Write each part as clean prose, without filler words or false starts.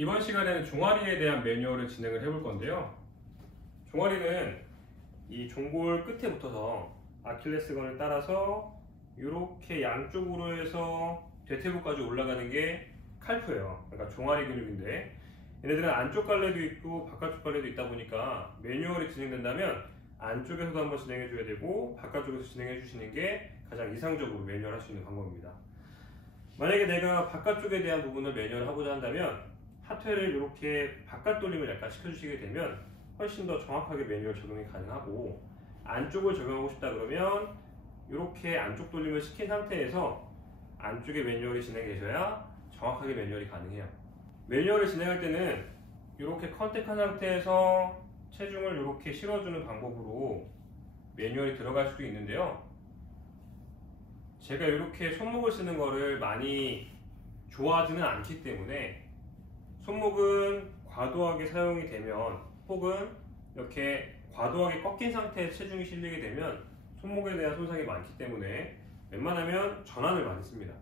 이번 시간에는 종아리에 대한 매뉴얼을 진행을 해볼 건데요. 종아리는 이 종골 끝에 붙어서 아킬레스건을 따라서 이렇게 양쪽으로 해서 대퇴부까지 올라가는 게 칼프예요. 그러니까 종아리 근육인데, 얘네들은 안쪽 갈래도 있고 바깥쪽 갈래도 있다 보니까 매뉴얼이 진행된다면 안쪽에서도 한번 진행해 줘야 되고 바깥쪽에서 진행해 주시는 게 가장 이상적으로 매뉴얼 할 수 있는 방법입니다. 만약에 내가 바깥쪽에 대한 부분을 매뉴얼 하고자 한다면 하트를 이렇게 바깥 돌림을 약간 시켜주시게 되면 훨씬 더 정확하게 매뉴얼 적용이 가능하고, 안쪽을 적용하고 싶다 그러면 이렇게 안쪽 돌림을 시킨 상태에서 안쪽에 매뉴얼이 진행되셔야 정확하게 매뉴얼이 가능해요. 매뉴얼을 진행할 때는 이렇게 컨택한 상태에서 체중을 이렇게 실어주는 방법으로 매뉴얼이 들어갈 수도 있는데요. 제가 이렇게 손목을 쓰는 거를 많이 좋아하지는 않기 때문에 손목은 과도하게 사용이 되면, 혹은 이렇게 과도하게 꺾인 상태에 체중이 실리게 되면 손목에 대한 손상이 많기 때문에 웬만하면 전환을 많이 씁니다.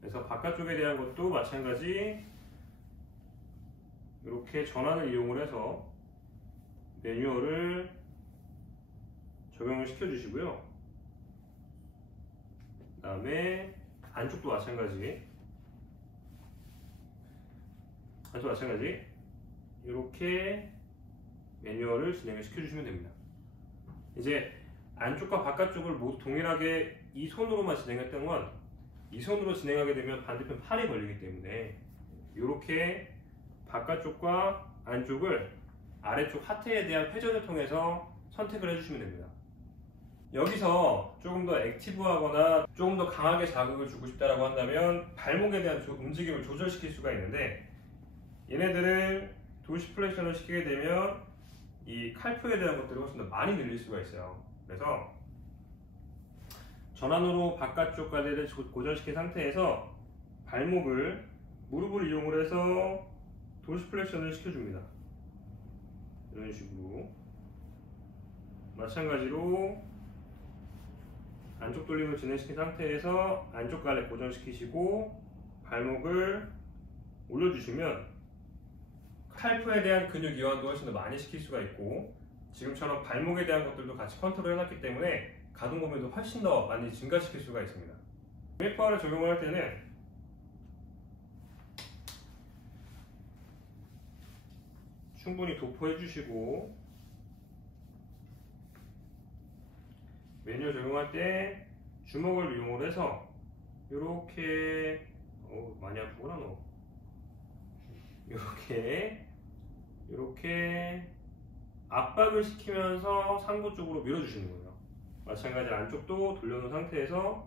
그래서 바깥쪽에 대한 것도 마찬가지 이렇게 전환을 이용을 해서 매뉴얼을 적용을 시켜 주시고요. 그 다음에 안쪽도 마찬가지, 이렇게 매뉴얼을 진행을 시켜주시면 됩니다. 이제 안쪽과 바깥쪽을 모두 동일하게 이 손으로만 진행했던 건, 이 손으로 진행하게 되면 반대편 팔이 걸리기 때문에 이렇게 바깥쪽과 안쪽을 아래쪽 하트에 대한 회전을 통해서 선택을 해주시면 됩니다. 여기서 조금 더 액티브하거나 조금 더 강하게 자극을 주고 싶다고 한다면 발목에 대한 움직임을 조절시킬 수가 있는데, 얘네들을 도시플렉션을 시키게 되면 이 칼프에 대한 것들을 훨씬 더 많이 늘릴 수가 있어요. 그래서 전환으로 바깥쪽 갈래를 고정시킨 상태에서 발목을, 무릎을 이용을 해서 도시플렉션을 시켜줍니다. 이런 식으로 마찬가지로 안쪽 돌림을 진행시킨 상태에서 안쪽 갈래 고정시키시고 발목을 올려주시면 칼프에 대한 근육 이완도 훨씬 더 많이 시킬 수가 있고, 지금처럼 발목에 대한 것들도 같이 컨트롤 해놨기 때문에 가동 범위도 훨씬 더 많이 증가시킬 수가 있습니다. MFR을 적용을 할 때는 충분히 도포해 주시고, 매뉴얼 적용할 때 주먹을 이용을 해서 이렇게 많이 아프구나 너. 이렇게 압박을 시키면서 상부 쪽으로 밀어주시는 거예요. 마찬가지로 안쪽도 돌려놓은 상태에서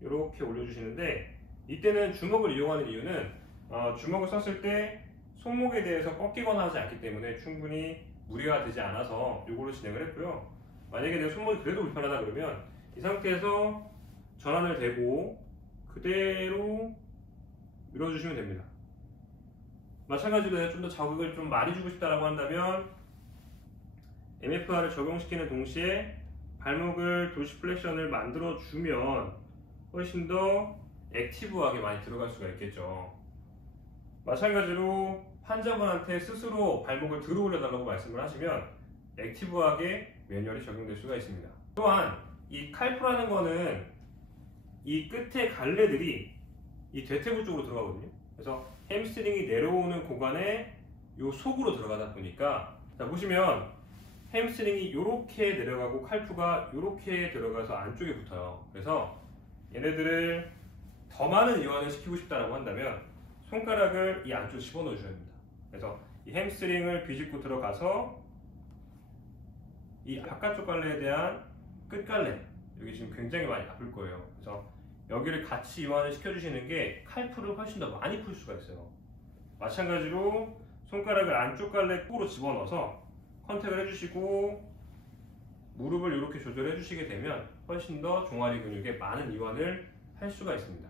이렇게 올려주시는데, 이때는 주먹을 이용하는 이유는 주먹을 썼을 때 손목에 대해서 꺾이거나 하지 않기 때문에 충분히 무리가 되지 않아서 이걸로 진행을 했고요. 만약에 내 손목이 그래도 불편하다 그러면 이 상태에서 전환을 대고 그대로 밀어주시면 됩니다. 마찬가지로 내가 좀 더 자극을 좀 많이 주고 싶다고 한다면 MFR을 적용시키는 동시에 발목을 도시플렉션을 만들어 주면 훨씬 더 액티브하게 많이 들어갈 수가 있겠죠. 마찬가지로 환자분한테 스스로 발목을 들어 올려 달라고 말씀을 하시면 액티브하게 매뉴얼이 적용될 수가 있습니다. 또한 이 칼프라는 거는 이 끝에 갈래들이 이 대퇴부 쪽으로 들어가거든요. 그래서 햄스트링이 내려오는 공간에 요 속으로 들어가다 보니까, 자 보시면 햄스트링이 이렇게 내려가고 칼프가 이렇게 들어가서 안쪽에 붙어요. 그래서 얘네들을 더 많은 이완을 시키고 싶다고 한다면 손가락을 이 안쪽에 집어넣어 주셔야 됩니다. 그래서 이 햄스트링을 비집고 들어가서 이 바깥쪽 갈래에 대한 끝갈래, 여기 지금 굉장히 많이 아플 거예요. 그래서 여기를 같이 이완을 시켜주시는 게 칼프를 훨씬 더 많이 풀 수가 있어요. 마찬가지로 손가락을 안쪽 갈래 쪽으로 집어넣어서 컨택을 해주시고 무릎을 이렇게 조절해 주시게 되면 훨씬 더 종아리 근육에 많은 이완을 할 수가 있습니다.